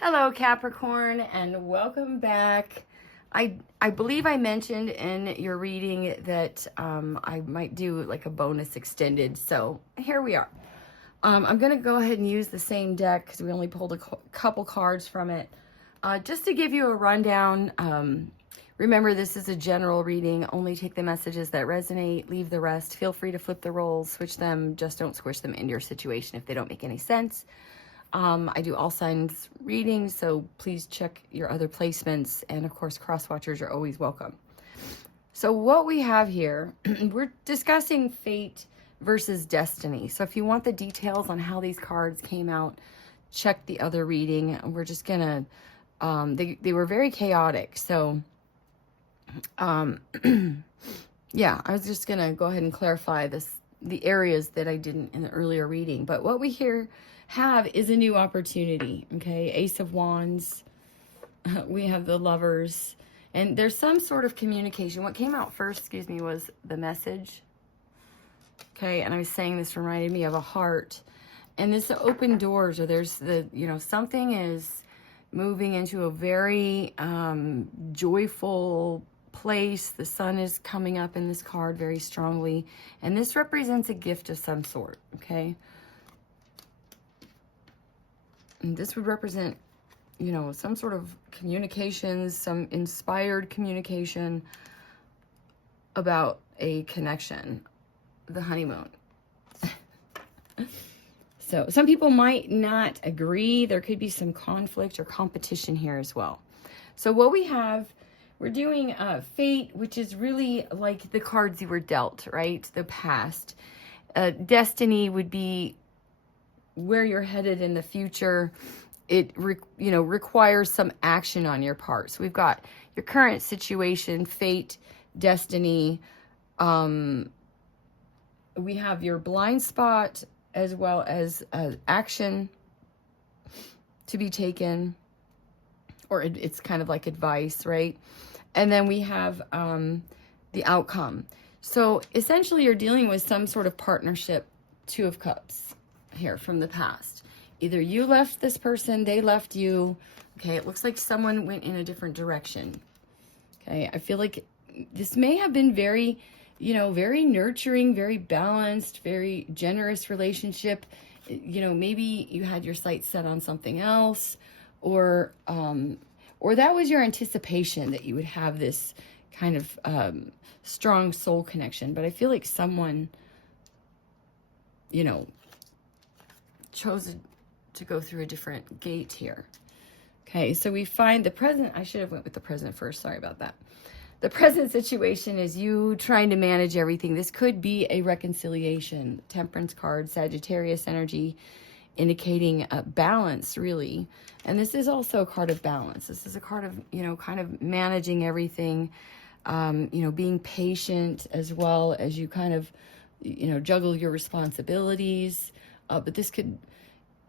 Hello Capricorn and welcome back. I believe I mentioned in your reading that I might do like a bonus extended, so here we are. I'm going to go ahead and use the same deck because we only pulled a couple cards from it. Just to give you a rundown, remember this is a general reading. Only take the messages that resonate, leave the rest. Feel free to flip the roles, switch them, just don't squish them into your situation if they don't make any sense. I do all signs readings, so please check your other placements. And of course, cross watchers are always welcome. So what we have here, we're discussing fate versus destiny. So if you want the details on how these cards came out, check the other reading. We're just gonna, they were very chaotic. So, yeah, I was just gonna go ahead and clarify the areas that I didn't in the earlier reading. But what we have is a new opportunity. Okay, Ace of Wands, we have the Lovers, and there's some sort of communication. What came out first, excuse me, was the Message. Okay, and I was saying this reminded me of a heart, and this open doors, or there's the, something is moving into a very joyful place. The sun is coming up in this card very strongly, and this represents a gift of some sort. Okay, and this would represent, some sort of communications, some inspired communication about a connection, the honeymoon. So some people might not agree. There could be some conflict or competition here as well. So what we have, we're doing fate, which is really like the cards you were dealt, right? The past. Destiny would be where you're headed in the future. It requires some action on your part. So we've got your current situation, fate, destiny. We have your blind spot, as well as action to be taken, or it's kind of like advice, right? And then we have the outcome. So essentially you're dealing with some sort of partnership, Two of Cups here from the past. Either you left this person, they left you. Okay, it looks like someone went in a different direction. Okay, I feel like this may have been very, very nurturing, very balanced, very generous relationship. Maybe you had your sights set on something else, or that was your anticipation that you would have this kind of strong soul connection. But I feel like someone, chose to go through a different gate here. Okay, so we find the present. I should have went with the present first. Sorry about that. The present situation is you trying to manage everything. This could be a reconciliation. Temperance card, Sagittarius energy, indicating balance, really. And this is also a card of balance. This is a card of, kind of managing everything, being patient, as well as you kind of, juggle your responsibilities. But this could,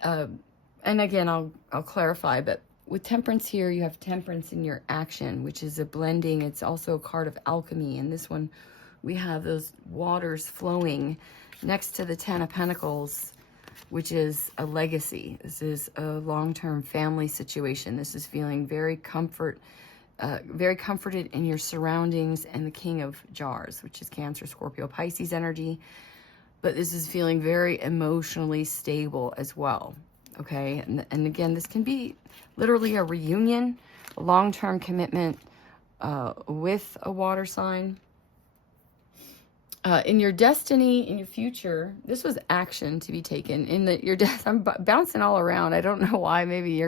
and again, I'll clarify, but with temperance here, you have temperance in your action, which is a blending. It's also a card of alchemy. And this one, we have those waters flowing next to the Ten of Pentacles, which is a legacy. This is a long-term family situation. This is feeling very comforted in your surroundings, and the King of Jars, which is Cancer, Scorpio, Pisces energy. But this is feeling very emotionally stable as well. Okay, and again, this can be literally a reunion, a long-term commitment with a water sign. In your destiny, in your future, this was action to be taken. Your death, I'm bouncing all around. I don't know why. Maybe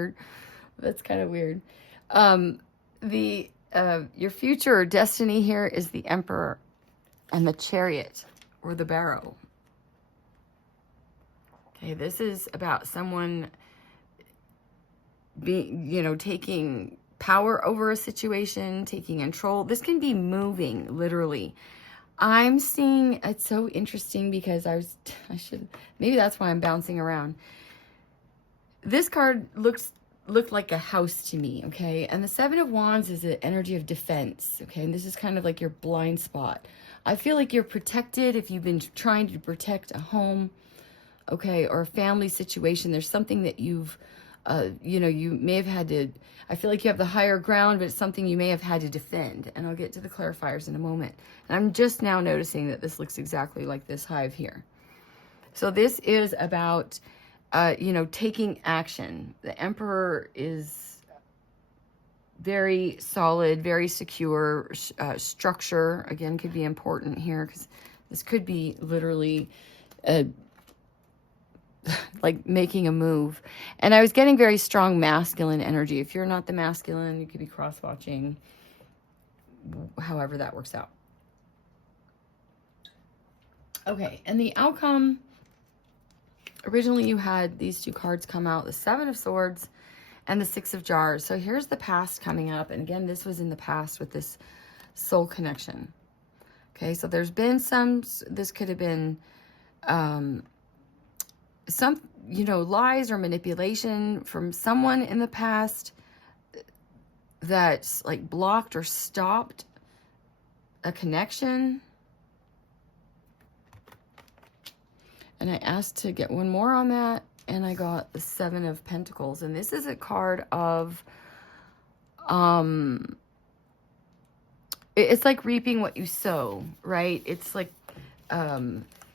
that's kind of weird. Your future or destiny here is the Emperor and the Chariot, or the Barrow. Okay, this is about someone being, taking power over a situation, taking control. This can be moving, literally. I'm seeing, it's so interesting because maybe that's why I'm bouncing around. This card looked like a house to me, okay? And the Seven of Wands is the energy of defense, okay? And this is kind of like your blind spot. I feel like you're protected if you've been trying to protect a home, okay, or a family situation. There's something that you've You know, you may have had to, I feel like you have the higher ground, but it's something you may have had to defend. And I'll get to the clarifiers in a moment. And I'm just now noticing that this looks exactly like this hive here. So this is about, you know, taking action. The Emperor is very solid, very secure. Structure, again, could be important here because this could be literally like making a move. And I was getting very strong masculine energy. If you're not the masculine, you could be cross-watching, however that works out. Okay, and the outcome, originally you had these two cards come out, the Seven of Swords and the Six of Jars. So here's the past coming up. And again, this was in the past with this soul connection. Okay, so there's been some, this could have been some, you know, lies or manipulation from someone in the past that's like blocked or stopped a connection. And I asked to get one more on that, and I got the Seven of Pentacles. And this is a card of, it's like reaping what you sow, right? It's like,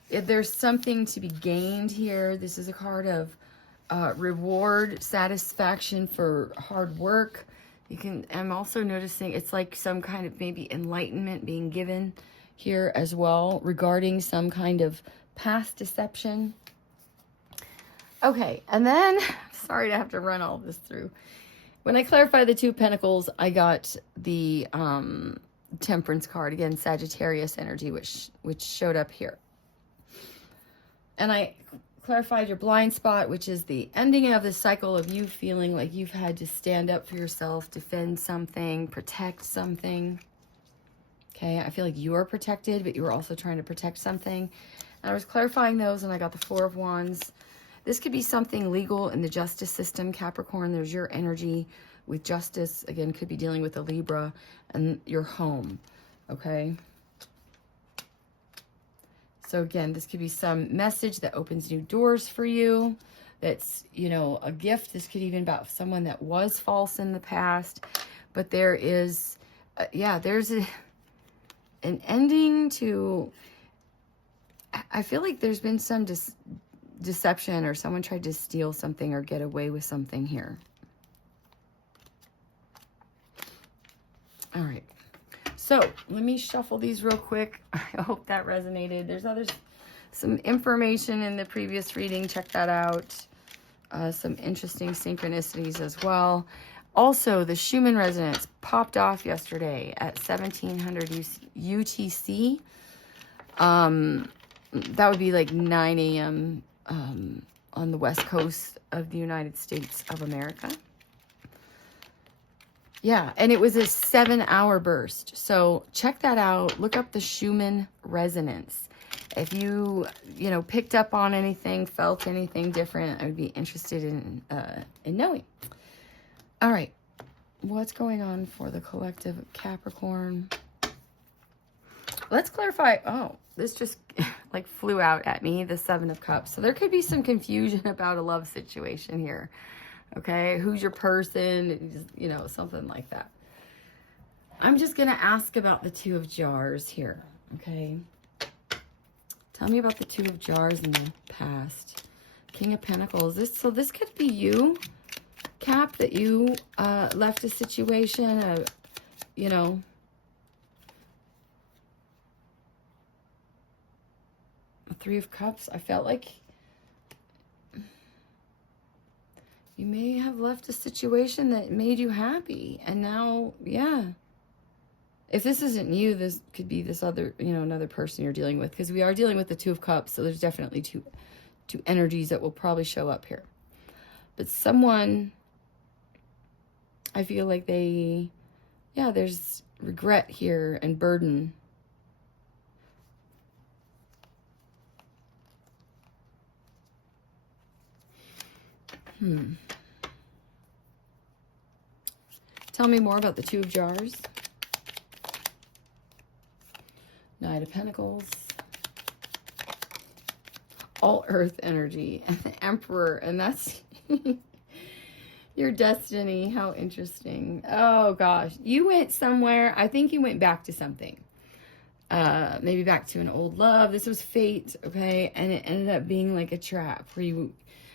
if there's something to be gained here. This is a card of reward, satisfaction for hard work. You can, I'm also noticing it's like some kind of maybe enlightenment being given here as well regarding some kind of past deception. Okay, and then, sorry to have to run all this through. When I clarified the Two of Pentacles, I got the Temperance card, again, Sagittarius energy, which showed up here. And I clarified your blind spot, which is the ending of the cycle of you feeling like you've had to stand up for yourself, defend something, protect something. Okay, I feel like you are protected, but you were also trying to protect something. And I was clarifying those, and I got the Four of Wands. This could be something legal in the justice system, Capricorn. There's your energy with justice. Again, could be dealing with a Libra and your home, okay? So again, this could be some message that opens new doors for you. That's, you know, a gift. This could even be about someone that was false in the past. But there is, yeah, there's an ending to, I feel like there's been some deception, or someone tried to steal something or get away with something here. All right. So let me shuffle these real quick. I hope that resonated. There's some information in the previous reading. Check that out. Some interesting synchronicities as well. Also, the Schumann resonance popped off yesterday at 1700 UTC. That would be like 9 a.m. On the west coast of the United States of America. Yeah, and it was a 7-hour burst. So check that out. Look up the Schumann resonance. If you know, picked up on anything, felt anything different, I would be interested in knowing. All right, what's going on for the collective Capricorn? Let's clarify. Oh, this just like flew out at me, the Seven of Cups. So there could be some confusion about a love situation here. Okay, who's your person? You know, something like that. I'm just going to ask about the Two of Jars here. Okay, tell me about the Two of Jars in the past. King of Pentacles. So this could be you, Cap, that you left a situation, you know, a Three of Cups. I felt like you may have left a situation that made you happy. And now, yeah. If this isn't you, this could be this other, you know, another person you're dealing with. Because we are dealing with the Two of Cups. So there's definitely two energies that will probably show up here. But someone, I feel like they, yeah, there's regret here and burden. Tell me more about the Two of Jars. Knight of Pentacles. All Earth energy. And the Emperor. And that's Your destiny. How interesting. Oh, gosh. You went somewhere. I think you went back to something. Maybe back to an old love. This was fate, okay? And it ended up being like a trap where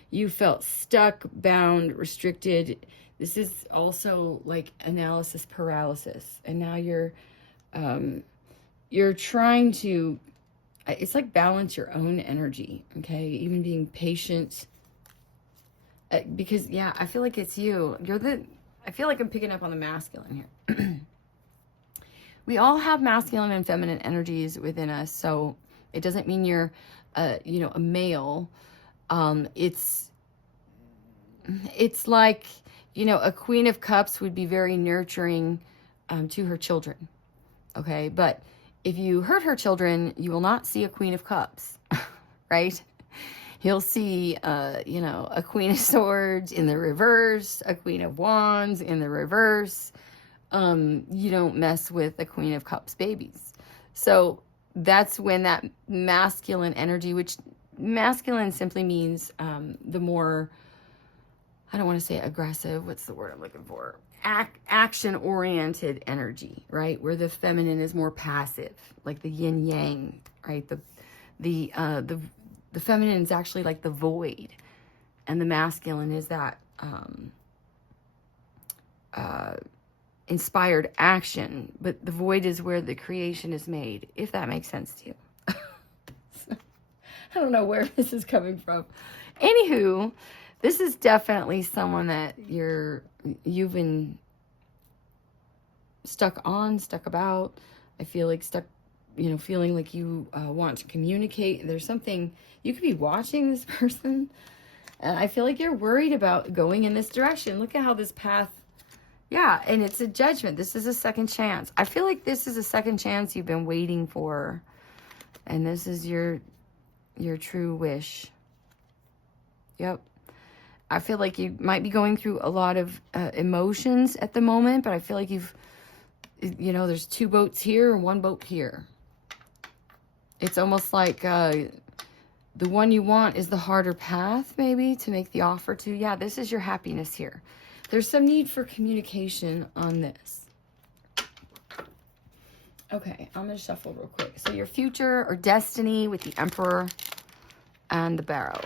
you felt stuck, bound, restricted. This is also like analysis paralysis. And now you're trying to, it's like balance your own energy, okay? Even being patient. Because, yeah, I feel like it's you. I feel like I'm picking up on the masculine here. We all have masculine and feminine energies within us, so it doesn't mean you're, a male. It's like, a queen of cups would be very nurturing to her children, okay? But if you hurt her children, you will not see a queen of cups, right? You'll see, a queen of swords in the reverse, a queen of wands in the reverse. You don't mess with a queen of cups babies. So that's when that masculine energy, which masculine simply means the more, I don't want to say aggressive, what's the word I'm looking for? Action-oriented energy, right? Where the feminine is more passive, like the yin yang, right? The feminine is actually like the void, and the masculine is that inspired action. But the void is where the creation is made, if that makes sense to you. So, I don't know where this is coming from. Anywho, this is definitely someone that you've been stuck about. I feel like stuck, feeling like you want to communicate. There's something, you could be watching this person, and I feel like you're worried about going in this direction. Look at how this path, yeah, and it's a judgment. This is a second chance. I feel like this is a second chance you've been waiting for, and this is your true wish. Yep. I feel like you might be going through a lot of emotions at the moment, but I feel like there's two boats here and one boat here. It's almost like the one you want is the harder path, maybe, to make the offer to. Yeah, this is your happiness here. There's some need for communication on this. Okay, I'm going to shuffle real quick. So your future or destiny with the Emperor and the Barrow.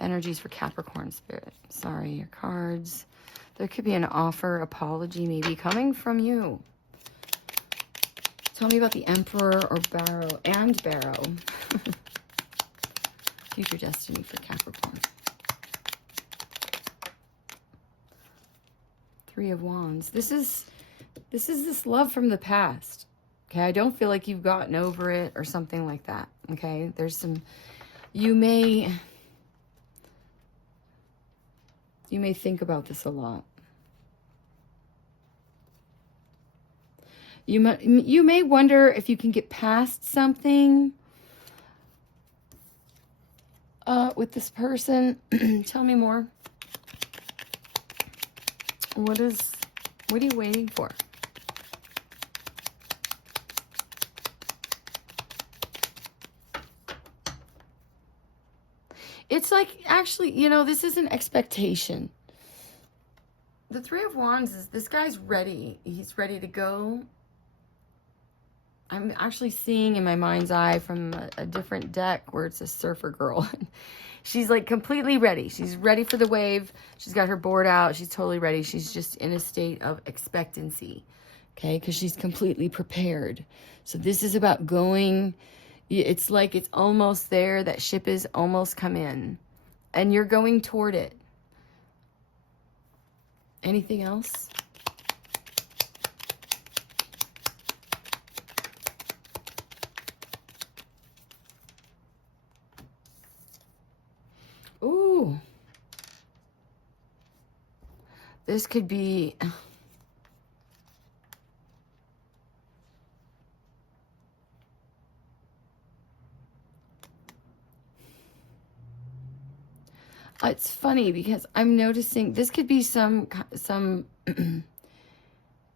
Energies for Capricorn spirit. Sorry, your cards. There could be an offer, apology maybe coming from you. Tell me about the Emperor or Barrow and Barrow. Future destiny for Capricorn. Three of Wands. This is this love from the past. Okay, I don't feel like you've gotten over it or something like that. Okay, there's some, you may think about this a lot. You may wonder if you can get past something with this person. Tell me more. What are you waiting for? It's like, actually, this is an expectation. The Three of Wands is, this guy's ready. He's ready to go. I'm actually seeing in my mind's eye from a different deck where it's a surfer girl. She's like completely ready. She's ready for the wave. She's got her board out. She's totally ready. She's just in a state of expectancy. Okay, because she's completely prepared. So this is about going. It's like it's almost there. That ship is almost come in. And you're going toward it. Anything else? Ooh. This could be... It's funny because I'm noticing this could be some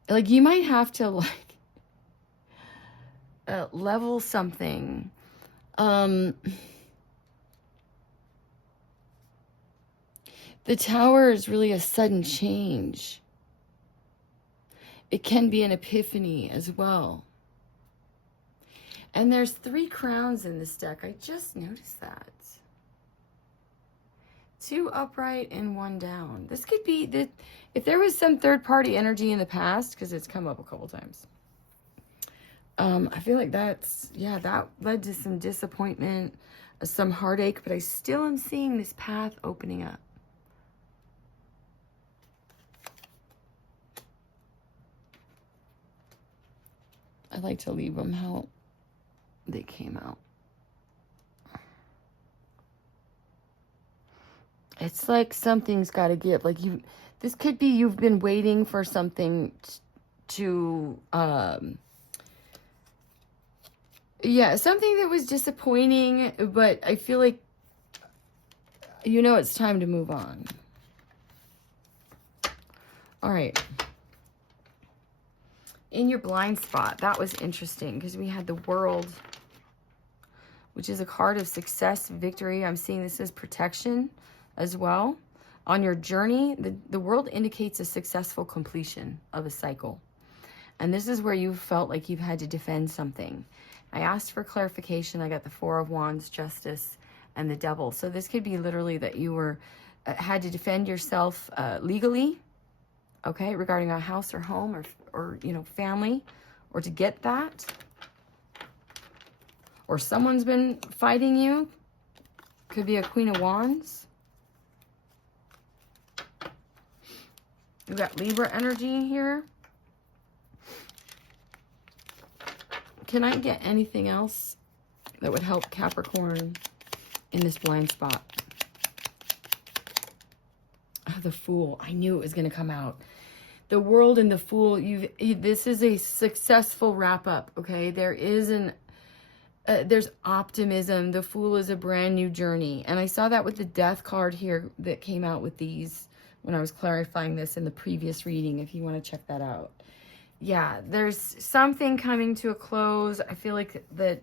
like you might have to like level something. The Tower is really a sudden change. It can be an epiphany as well. And there's 3 crowns in this deck. I just noticed that. 2 upright and 1 down. This could be that if there was some third-party energy in the past, because it's come up a couple times. I feel like that's, yeah, that led to some disappointment, some heartache, but I still am seeing this path opening up. I like to leave them how they came out. It's like something's got to give. Like this could be you've been waiting for something to, yeah, something that was disappointing, but I feel like, you know, it's time to move on. All right. In your blind spot, that was interesting because we had the World, which is a card of success, victory. I'm seeing this as protection as well. On your journey, the World indicates a successful completion of a cycle. And this is where you felt like you've had to defend something. I asked for clarification. I got the 4 of Wands, Justice, and the Devil. So this could be literally that you were had to defend yourself legally, okay, regarding a house or home or you know, family, or to get that. Or someone's been fighting you. Could be a Queen of Wands. We've got Libra energy here. Can I get anything else that would help Capricorn in this blind spot? Oh, the Fool. I knew it was going to come out. The World and the Fool. This is a successful wrap up. Okay, there is there's optimism. The Fool is a brand new journey, and I saw that with the Death card here that came out with these when I was clarifying this in the previous reading. If you want to check that out. Yeah, there's something coming to a close. I feel like that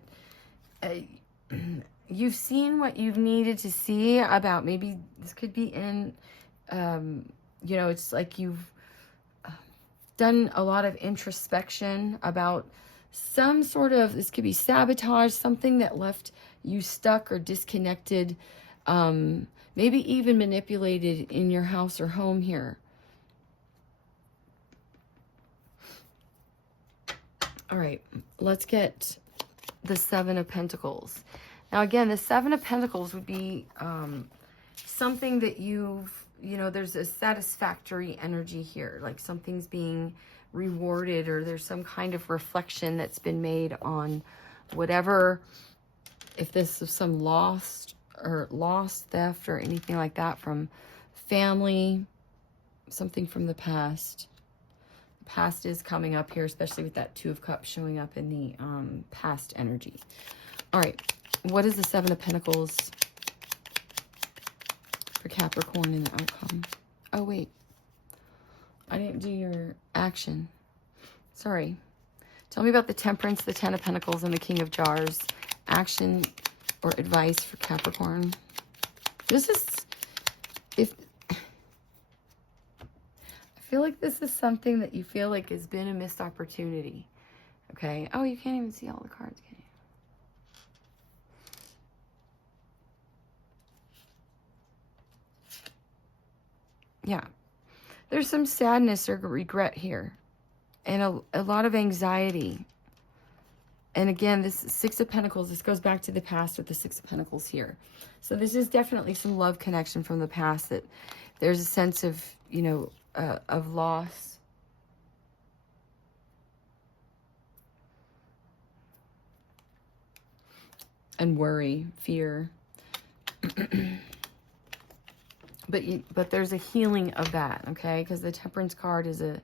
you've seen what you've needed to see about maybe this could be in, you know, it's like you've done a lot of introspection about some sort of, this could be sabotage, something that left you stuck or disconnected, maybe even manipulated in your house or home here. All right, let's get the 7 of Pentacles. Now, again, the 7 of Pentacles would be something that you know, there's a satisfactory energy here, like something's being rewarded or there's some kind of reflection that's been made on whatever, if this is some lost, theft, or anything like that from family, something from the past. Past is coming up here, especially with that 2 of Cups showing up in the past energy. All right, what is the 7 of Pentacles for Capricorn in the outcome? Oh, wait. I didn't do your action. Sorry. Tell me about the Temperance, the 10 of Pentacles, and the King of Jars. Action or advice for Capricorn. This is, I feel like this is something that you feel like has been a missed opportunity. Okay. Oh, you can't even see all the cards, can you? Yeah. There's some sadness or regret here. And a lot of anxiety. And again, this 6 of Pentacles, this goes back to the past with the 6 of Pentacles here. So this is definitely some love connection from the past, that there's a sense of, you know, of loss. And worry, fear. But there's a healing of that, okay? Because the Temperance card is a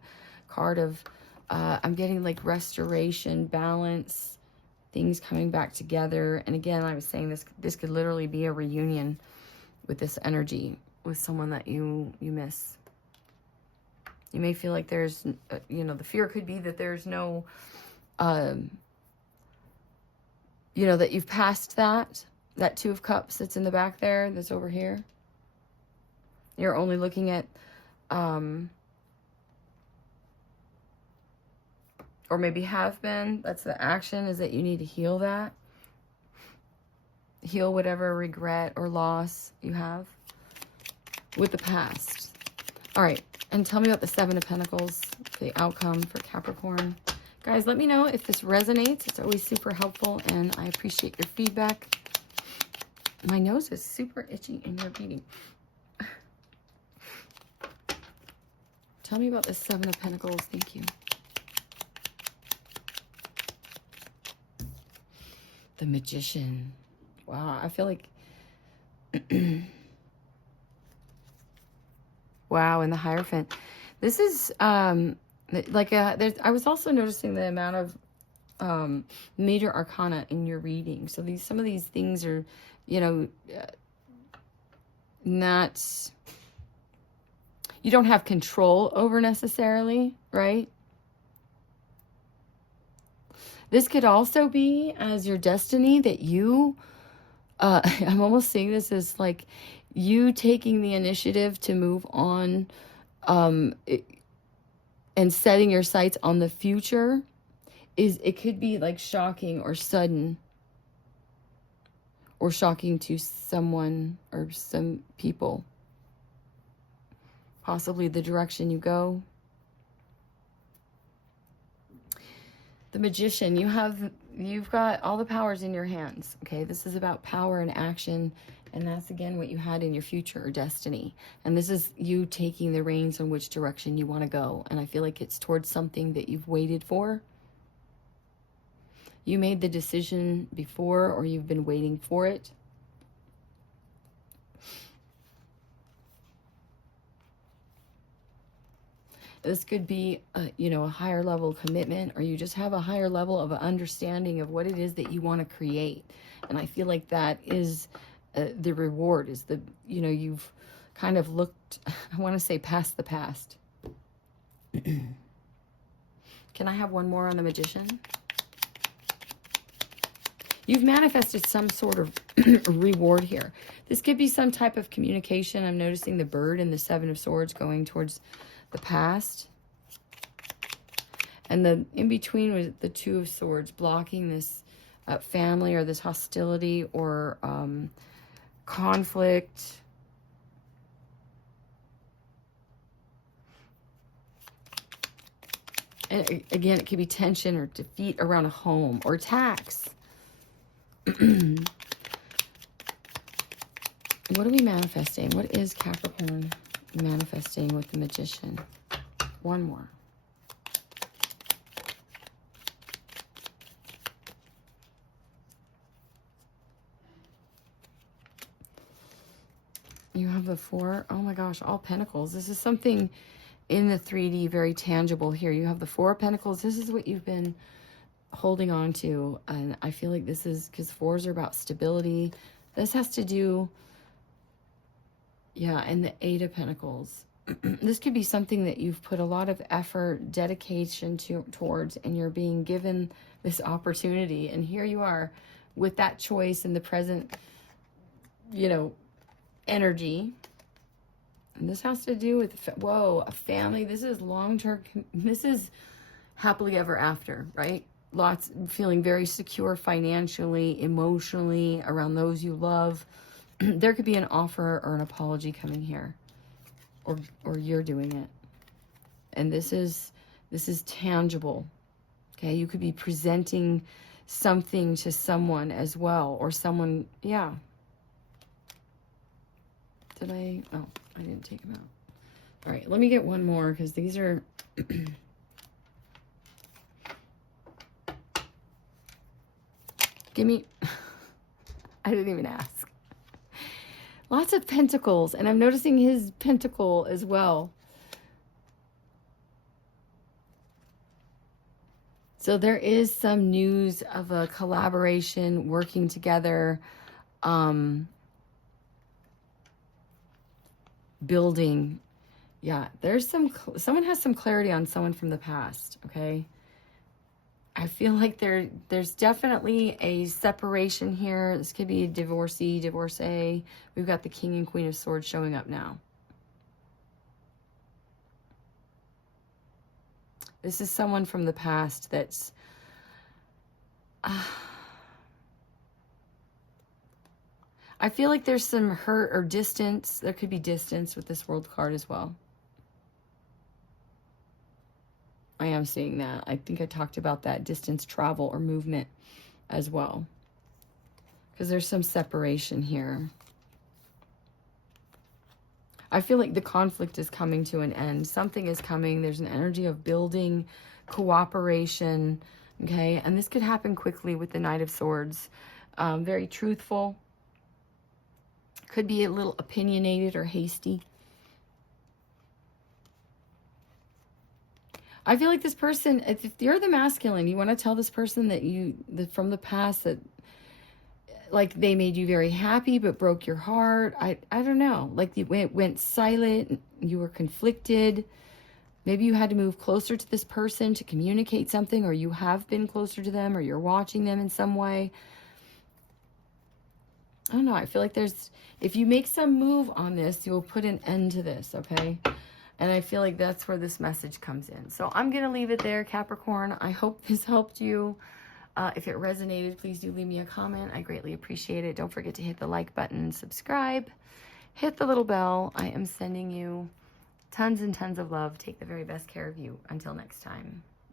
card of, I'm getting like restoration, balance, things coming back together. And again, I was saying this could literally be a reunion with this energy, with someone that you miss. You may feel like there's, you know, the fear could be that there's no, you know, that you've passed that 2 of Cups that's in the back there, that's over here. You're only looking at, or maybe have been. That's the action, is that you need to heal that. Heal whatever regret or loss you have with the past. All right. And tell me about the Seven of Pentacles, the outcome for Capricorn. Guys, let me know if this resonates. It's always super helpful, and I appreciate your feedback. My nose is super itchy in your reading. Tell me about the Seven of Pentacles. Thank you. The Magician. Wow, I feel like... Wow, and the Hierophant. This is like I was also noticing the amount of major arcana in your reading. So some of these things are, you know, not, you don't have control over necessarily, right? This could also be as your destiny that you, I'm almost seeing this as like you taking the initiative to move on and setting your sights on the future. It could be like shocking or sudden, or shocking to someone or some people. Possibly the direction you go. The Magician, you've got all the powers in your hands. Okay, this is about power and action, and that's again what you had in your future or destiny. And this is you taking the reins on which direction you want to go. And I feel like it's towards something that you've waited for. You made the decision before, or you've been waiting for it. This could be, a higher level commitment, or you just have a higher level of understanding of what it is that you want to create. And I feel like that is the reward, is you've kind of looked, I want to say, past the past. Can I have one more on the Magician? You've manifested some sort of reward here. This could be some type of communication. I'm noticing the bird and the Seven of Swords going towards the past. And the in between was the Two of Swords, blocking this family or this hostility or conflict. And again, it could be tension or defeat around a home or tax. What are we manifesting? What is Capricorn manifesting with the Magician? One more. You have the Four. Oh my gosh, all Pentacles. This is something in the 3D, very tangible here. You have the Four of Pentacles. This is what you've been holding on to. And I feel like this is, because fours are about stability. This has to do, yeah, and the Eight of Pentacles. This could be something that you've put a lot of effort, dedication towards, and you're being given this opportunity. And here you are with that choice in the present, energy. And this has to do with, whoa, a family. This is long-term. This is happily ever after, right? Lots, feeling very secure financially, emotionally, around those you love. There could be an offer or an apology coming here, or you're doing it. And this is tangible. Okay, you could be presenting something to someone as well, or someone, yeah. Did I? Oh, I didn't take them out. All right, let me get one more, because these are give me I didn't even ask. Lots of pentacles, and I'm noticing his pentacle as well. So there is some news of a collaboration, working together, building. Yeah, there's someone has some clarity on someone from the past, okay? I feel like there's definitely a separation here. This could be a divorcee, divorcee. We've got the King and Queen of Swords showing up now. This is someone from the past that's... I feel like there's some hurt or distance. There could be distance with this World card as well. I am seeing that. I think I talked about that distance, travel, or movement as well. Because there's some separation here. I feel like the conflict is coming to an end. Something is coming. There's an energy of building, cooperation, okay? And this could happen quickly with the Knight of Swords. Very truthful. Could be a little opinionated or hasty. I feel like this person, if you're the masculine, you want to tell this person that from the past, that like they made you very happy but broke your heart. I don't know. Like you went silent, you were conflicted. Maybe you had to move closer to this person to communicate something, or you have been closer to them, or you're watching them in some way. I don't know. I feel like if you make some move on this, you'll put an end to this, okay? And I feel like that's where this message comes in. So I'm going to leave it there, Capricorn. I hope this helped you. If it resonated, please do leave me a comment. I greatly appreciate it. Don't forget to hit the like button, subscribe, hit the little bell. I am sending you tons and tons of love. Take the very best care of you. Until next time.